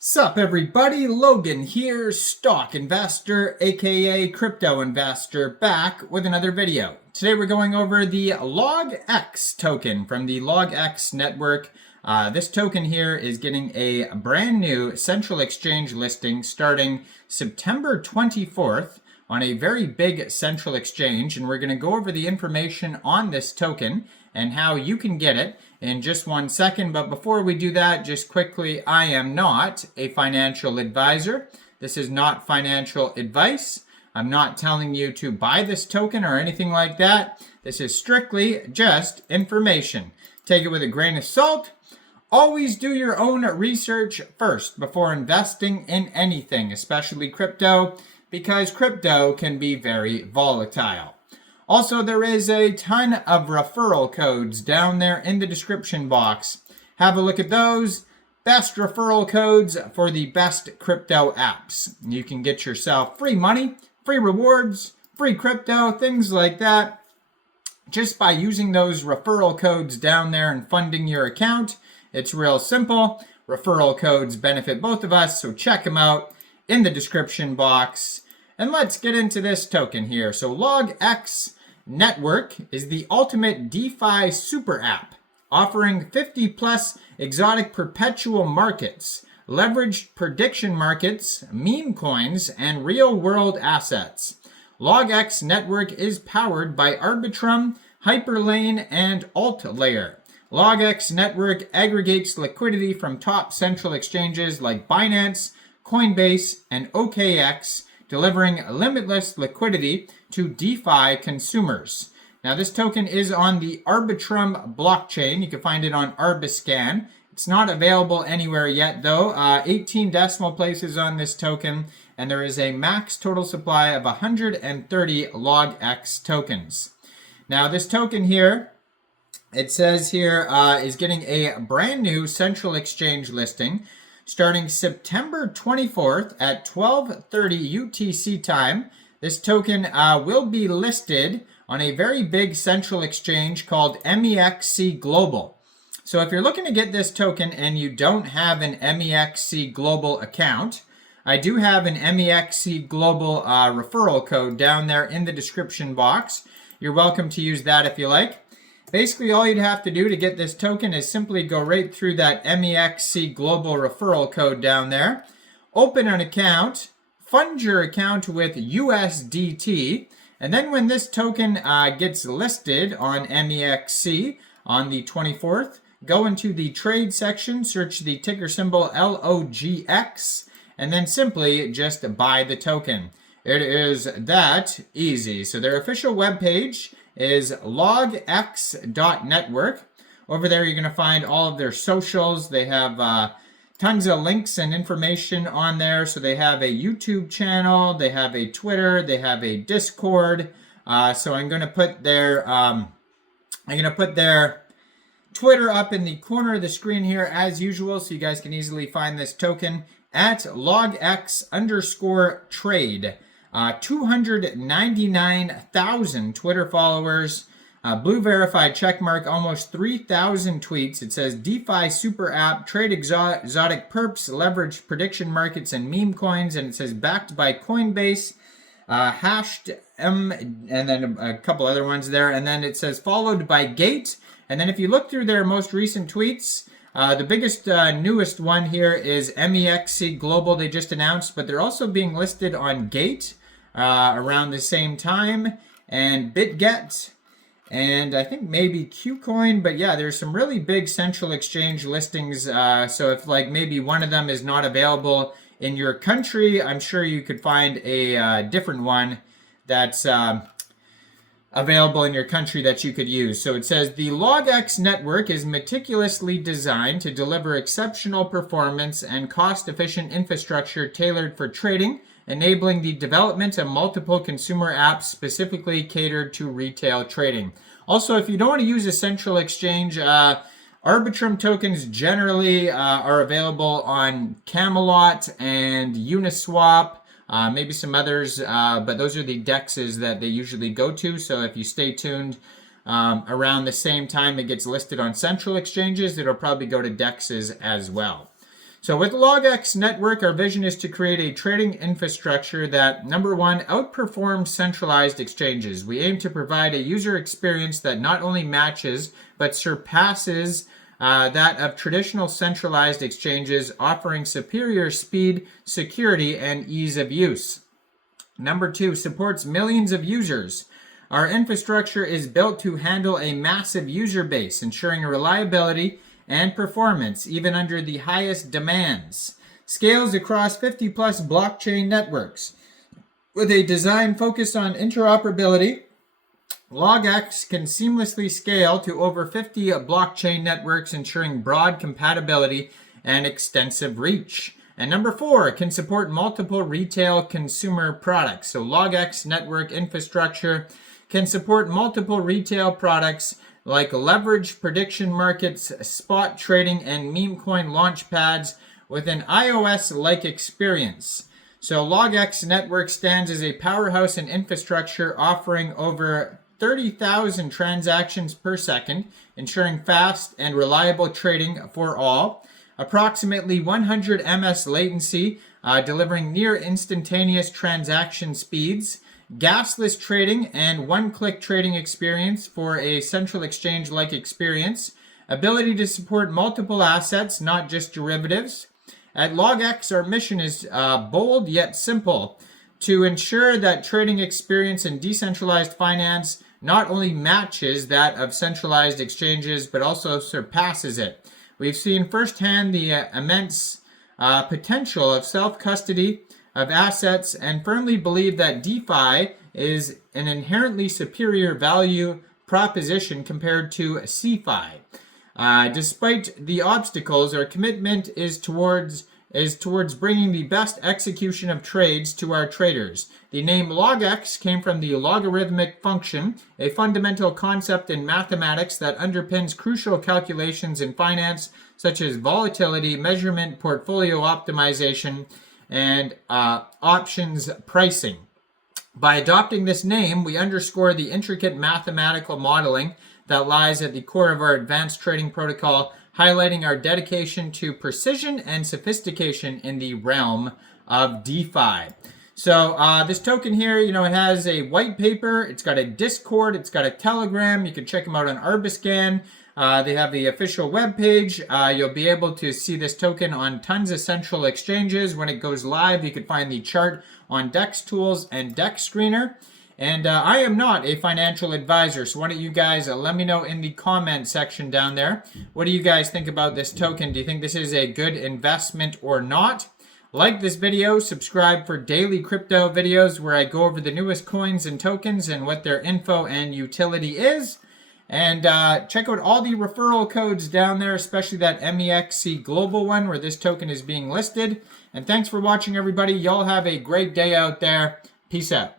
Sup everybody, Logan here, stock investor aka crypto investor, back with another video. Today we're going over the Logx token from the Logx network. This token here is getting a brand new central exchange listing starting September 24th on a very big central exchange, and we're going to go over the information on this token and how you can get it in just 1 second. But before we do that, just quickly, I am not a financial advisor. This is not financial advice. I'm not telling you to buy this token or anything like that. This is strictly just information. Take it with a grain of salt. Always do your own research first before investing in anything, especially crypto, because crypto can be very volatile. Also, there is a ton of referral codes down there in the description box. Have a look at those. Best referral codes for the best crypto apps. You can get yourself free money, free rewards, free crypto, things like that, just by using those referral codes down there and funding your account. It's real simple. Referral codes benefit both of us, so check them out in the description box. And let's get into this token here. So Logx Network is the ultimate DeFi super app, offering 50 plus exotic perpetual markets, leveraged prediction markets, meme coins, and real world assets. Logx Network is powered by Arbitrum, Hyperlane, and AltLayer. Logx Network aggregates liquidity from top central exchanges like Binance, Coinbase, and OKX, delivering limitless liquidity to DeFi consumers. Now, this token is on the Arbitrum blockchain. You can find it on Arbiscan. It's not available anywhere yet, though. 18 decimal places on this token, and there is a max total supply of 130 Logx tokens. Now, this token here, it says here, is getting a brand new central exchange listing starting September 24th at 12:30 UTC time. This token will be listed on a very big central exchange called Mexc Global. So if you're looking to get this token and you don't have an Mexc Global account, I do have an Mexc Global referral code down there in the description box. You're welcome to use that if you like. Basically, all you'd have to do to get this token is simply go right through that Mexc Global referral code down there, open an account, fund your account with USDT, and then when this token gets listed on Mexc on the 24th, go into the trade section, search the ticker symbol LOGX, and then simply just buy the token. It is that easy. So their official webpage is logx.network. Over there, you're going to find all of their socials. They have tons of links and information on there. So they have a YouTube channel, they have a Twitter, they have a Discord. So I'm going to put their Twitter up in the corner of the screen here as usual, so you guys can easily find this token at logx_trade. 299,000 Twitter followers, blue verified checkmark, almost 3,000 tweets. It says DeFi super app, trade exotic perps, leverage prediction markets and meme coins, and it says backed by Coinbase, hashed M, and then a couple other ones there, and then it says followed by Gate. And then if you look through their most recent tweets, the biggest, newest one here is Mexc Global. They just announced, but they're also being listed on Gate around the same time, and Bitget, and I think maybe Kucoin. But yeah, there's some really big central exchange listings. So if like maybe one of them is not available in your country, I'm sure you could find a different one that's available in your country that you could use. So it says the Logx network is meticulously designed to deliver exceptional performance and cost-efficient infrastructure tailored for trading, enabling the development of multiple consumer apps specifically catered to retail trading. Also, if you don't want to use a central exchange, Arbitrum tokens generally are available on Camelot and Uniswap, maybe some others, but those are the dexes that they usually go to. So if you stay tuned, around the same time it gets listed on central exchanges, it'll probably go to dexes as well. So with Logx Network, our vision is to create a trading infrastructure that, number one, outperforms centralized exchanges. We aim to provide a user experience that not only matches, but surpasses that of traditional centralized exchanges, offering superior speed, security, and ease of use. Number two, supports millions of users. Our infrastructure is built to handle a massive user base, ensuring reliability and performance even under the highest demands. Scales across 50 plus blockchain networks. With a design focused on interoperability, Logx can seamlessly scale to over 50 blockchain networks, ensuring broad compatibility and extensive reach. And number four, it can support multiple retail consumer products. So Logx Network infrastructure can support multiple retail products like leverage prediction markets, spot trading, and meme coin launch pads with an iOS-like experience. So Logx Network stands as a powerhouse in infrastructure, offering over 30,000 transactions per second, ensuring fast and reliable trading for all. Approximately 100 ms latency, delivering near instantaneous transaction speeds. Gasless trading and one-click trading experience for a central exchange-like experience. Ability to support multiple assets, not just derivatives. At Logx, our mission is bold yet simple, to ensure that trading experience in decentralized finance not only matches that of centralized exchanges, but also surpasses it. We've seen firsthand the immense potential of self-custody of assets and firmly believe that DeFi is an inherently superior value proposition compared to CeFi. Despite the obstacles, our commitment is towards bringing the best execution of trades to our traders. The name Logx came from the logarithmic function, a fundamental concept in mathematics that underpins crucial calculations in finance, such as volatility, measurement, portfolio optimization, and options pricing. By adopting this name, we underscore the intricate mathematical modeling that lies at the core of our advanced trading protocol, highlighting our dedication to precision and sophistication in the realm of DeFi. So this token here, it has a white paper, it's got a Discord, it's got a Telegram. You can check them out on Arbiscan. They have the official webpage. You'll be able to see this token on tons of central exchanges. When it goes live, you can find the chart on Dex Tools and Dex Screener. And I am not a financial advisor, so why don't you guys let me know in the comment section down there. What do you guys think about this token? Do you think this is a good investment or not? Like this video, subscribe for daily crypto videos where I go over the newest coins and tokens and what their info and utility is. And check out all the referral codes down there, especially that Mexc global one where this token is being listed. And thanks for watching, everybody. Y'all have a great day out there. Peace out.